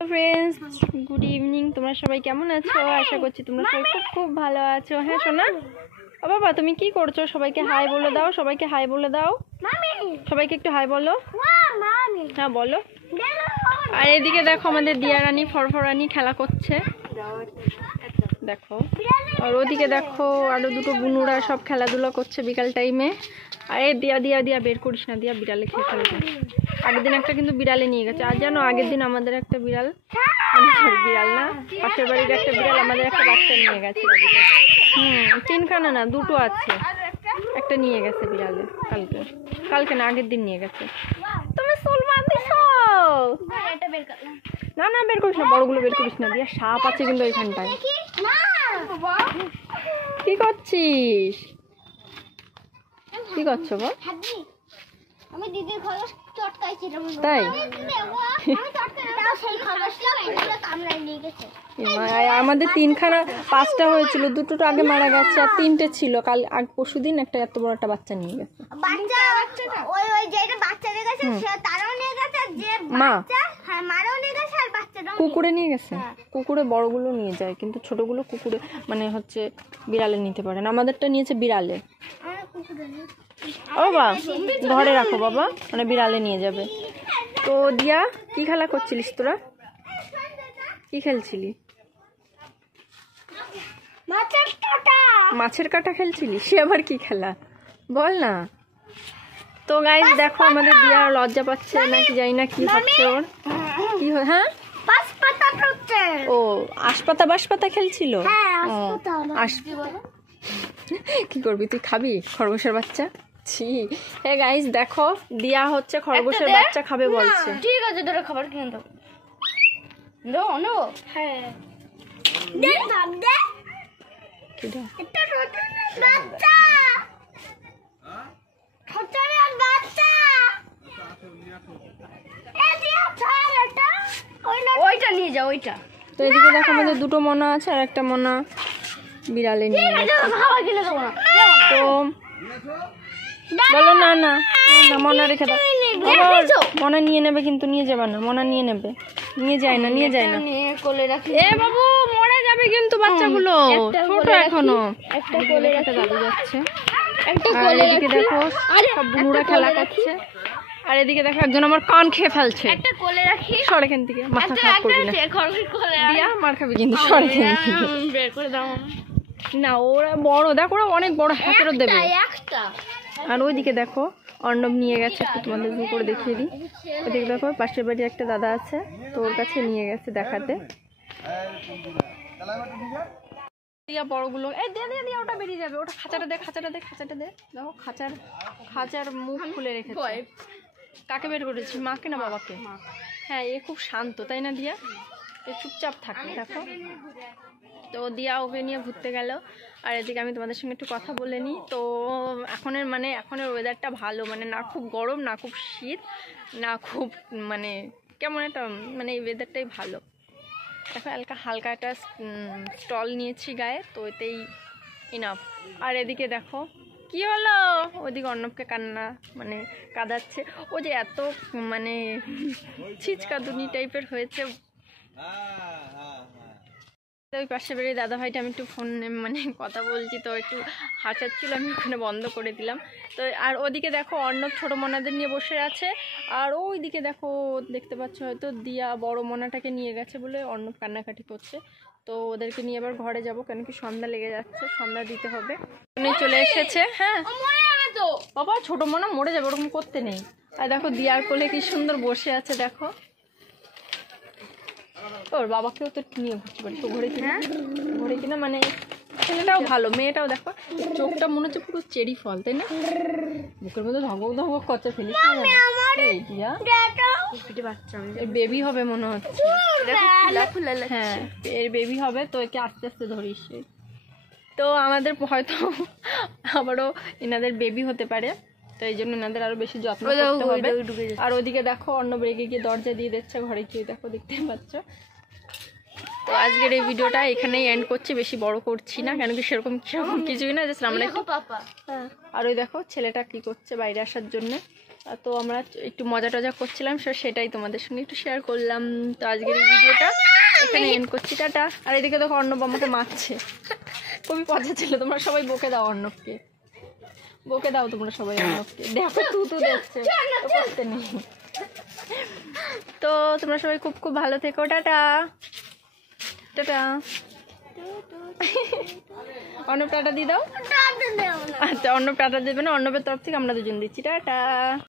Friends good evening তোমরা সবাই কেমন আছো আশা করছি তোমরা সবাই খুব খুব ভালো আছো হ্যাঁ সোনা ও বাবা তুমি কি করছো সবাইকে হাই বলে দাও সবাইকে হাই বলে দাও মামি সবাইকে একটু হাই বলো মামি হ্যাঁ বলো আর এদিকে দেখো আমাদের দিয়া রানী ফরফরানি খেলা করছে দেখো আর ওদিকে দেখো আরো দুটো বুনুরা সব খেলাধুলা করছে বিকাল টাইমে আরে দিয়া দিয়া দিয়া বের করিস না দিয়া বিড়ালে খেয়ে ফেলবে আগের দিন একটা কিন্তু বিড়ালে নিয়ে গেছে আর জানো আগের দিন আমাদের একটা বিড়াল বিড়াল না পাশের বাড়ির একটা বিড়াল আমাদের একটা বাচ্চা নিয়ে গেছে তিনখানা না দুটো আছে একটা নিয়ে গেছে বিড়ালে কালকে না আগের দিন নিয়ে গেছে তুমি চুল বাঁধিছো না না বের করিস না বড়গুলো বের করিস না দিয়া সাপ আছে কিন্তু ওইখানটায় কি করছিস কি করছো বল আমি দিদির খরচ চটকাইছিলাম তাই আমাদের তিনখানা পাঁচটা হয়েছিল দুটো তো আগে মারা গেছে আর তিনটে ছিল কাল আগ পরশুদিন একটা এত বড় একটা বাচ্চা নিয়ে গেছে ওই যেটা বাচ্চা নিয়ে গেছে সে তারাও নিয়ে গেছে যে বাচ্চা হ্যাঁ মারাও নিয়ে গেছে আর বাচ্চাটাও কুকুরে নিয়ে গেছে কুকুরে বড়গুলো নিয়ে যায় কিন্তু ছোটগুলো কুকুরে মানে হচ্ছে বিড়ালে নিতে পারে না আমাদেরটা নিয়েছে বিড়ালে ও বাবা ঘরে রাখো বাবা মানে বিড়ালে নিয়ে যাবে তো দিয়া কি খেলা করছিলিস তোরা কি খেলছিলি মাছের কাঁটা খেলছিলি সে আবার কি খেলা বল না তো গাইস দেখো আমাদের দিয়া লজ্জা পাচ্ছে নাকি জানি না কি হচ্ছে ওর কি হ্যাঁ ও আসপাতা বাসপাতা খেলছিল কি করবি তুই খাবি খরগোশের বাচ্চা ছি হে গাইস দেখো দিয়া হচ্ছে খরগোশের বাচ্চা খাবে বলছে ঠিক আছে তোরা খাবার কিনে দাও দাও নো হ্যাঁ দে ভাব দে কি দাও এটা ছোট বাচ্চা ছোট বাচ্চা এই দিয়া ছাড় এটা ওইটা নিয়ে যাও ওইটা তো এদিকে দেখো আমাদের দুটো মনা আছে আর একটা মনা বিড়ালে নিয়ে খাবার কিনে দেবো না তো বলো না না না মনা রেখে দাও মনা নিয়ে নেবে কিন্তু নিয়ে যাবে না মনা নিয়ে নেবে নিয়ে যায় না কোলে রাখি এ বাবু মরে যাবে কিন্তু বাচ্চাগুলো ছোট এখনো একটা কোলে রাখি দাদু যাচ্ছে একটা আর কোলে এদিকে দেখো সব বুনুরা খেলা করছে আর এদিকে দেখো একজন আমার কান খেয়ে ফেলছে একটা কোলে রাখি সর এখান থেকে মাথা খারাপ করবি না খরগোশ কোলে দিয়া মার খাবি কিন্তু সর এখান থেকে বের করে দাও না ওরা বড় দেখো ওরা অনেক বড় হাতেরও দেবে একটা আর ওইদিকে দেখো অর্ণব নিয়ে গেছে একটু তোমাদের জুম করে দেখিয়ে দিই ওইদিকে দেখো পাশের বাড়ি একটা দাদা আছে তো ওর কাছে নিয়ে গেছে দেখাতে বড়গুলো এই দে দে দিয়ে ওটা বেরিয়ে যাবে ওটা খাঁচাটা দে দেখো খাঁচার মুখ খুলে রেখেছে কাকে বের করেছি মাকে না বাবাকে হ্যাঁ এ খুব শান্ত তাই না দিয়া এ চুপচাপ থাকে দেখো তো দিয়া ওকে নিয়ে ঘুরতে গেল আর এদিকে আমি তোমাদের সঙ্গে একটু কথা বলে নিই তো এখনের ওয়েদারটা ভালো মানে না খুব গরম না খুব শীত না খুব মানে কেমন একটা মানে এই ওয়েদারটাই ভালো দেখো হালকা একটা স্টল নিয়েছি গায়ে তো এতেই ইনাফ আর এদিকে দেখো কি হলো ওইদিকে অর্ণবকে কান্না মানে কাঁদাচ্ছে ও যে এত মানে ছিচকাদুনি টাইপের হয়েছে ওই পাশে বেরিয়ে দাদা ভাইটা আমি একটু ফোনে মানে কথা বলছি তো একটু হাসাচ্ছিল আমি ওখানে বন্ধ করে দিলাম তো আর ওদিকে দেখো অর্ণব ছোটো মনাদের নিয়ে বসে আছে আর ওইদিকে দেখো দেখতে পাচ্ছ হয়তো দিয়া বড় মনাটাকে নিয়ে গেছে বলে অর্ণব কান্নাকাটি করছে তো ওদেরকে নিয়ে এবার ঘরে যাব কেন কি সন্ধ্যা লেগে যাচ্ছে সন্ধ্যা দিতে হবে উনি চলে এসেছে হ্যাঁ বাবা ছোটো মনা মরে যাবে ওরকম করতে নেই আর দেখো দিয়ার কোলে কি সুন্দর বসে আছে দেখো ওর বাবাকেও তো নিয়ে ঘুরতে পারি তো ঘুরে কিনা মানে ছেলেটাও ভালো মেয়েটাও দেখো চোখটা মনে হচ্ছে পুরো চেরি ফল তাই না বুকের মধ্যে ধগক ধগক করছে ফেলিস বেবি হবে মনে হচ্ছে হ্যাঁ এর বেবি হবে তো একে আস্তে আস্তে ধরিস তো আমাদের হয়তো আবারও এনাদের বেবি হতে পারে তো এই জন্য এনাদের আরো বেশি যত্ন করতে হবে আর ওদিকে দেখো অর্ণব রেগে গিয়ে দরজা দিয়ে দিচ্ছে ঘরে গিয়ে দেখো দেখতে পাচ্ছ তো আজকের এই ভিডিওটা এখানেই এন্ড করছি বেশি বড় করছি না কেন কি সেরকম কিছুই না জাস্ট আমরা আর ওই দেখো ছেলেটা কি করছে বাইরে আসার জন্য তো আমরা একটু মজা টজা করছিলাম, সেটাই তোমাদের সঙ্গে একটু শেয়ার করলাম। তো আজকের এই ভিডিওটা এখানে এন্ড করছি, টাটা। আর এদিকে দেখো অর্ণব আমাকে মারছে, খুবই পচা ছিল। তোমরা সবাই বকে দাও অর্ণবকে, বকে দাও তোমরা সবাই অর্ণবকে। দেখো তু দেখছে, করতে নেই। তো তোমরা সবাই খুব খুব ভালো থেকো, টাটা টাটা। অর্ণব টাটা দিয়ে দাও। আচ্ছা অর্ণব টাটা দেবে না, অর্ণবের তরফ থেকে আমরা দুজন দিচ্ছি টাটা।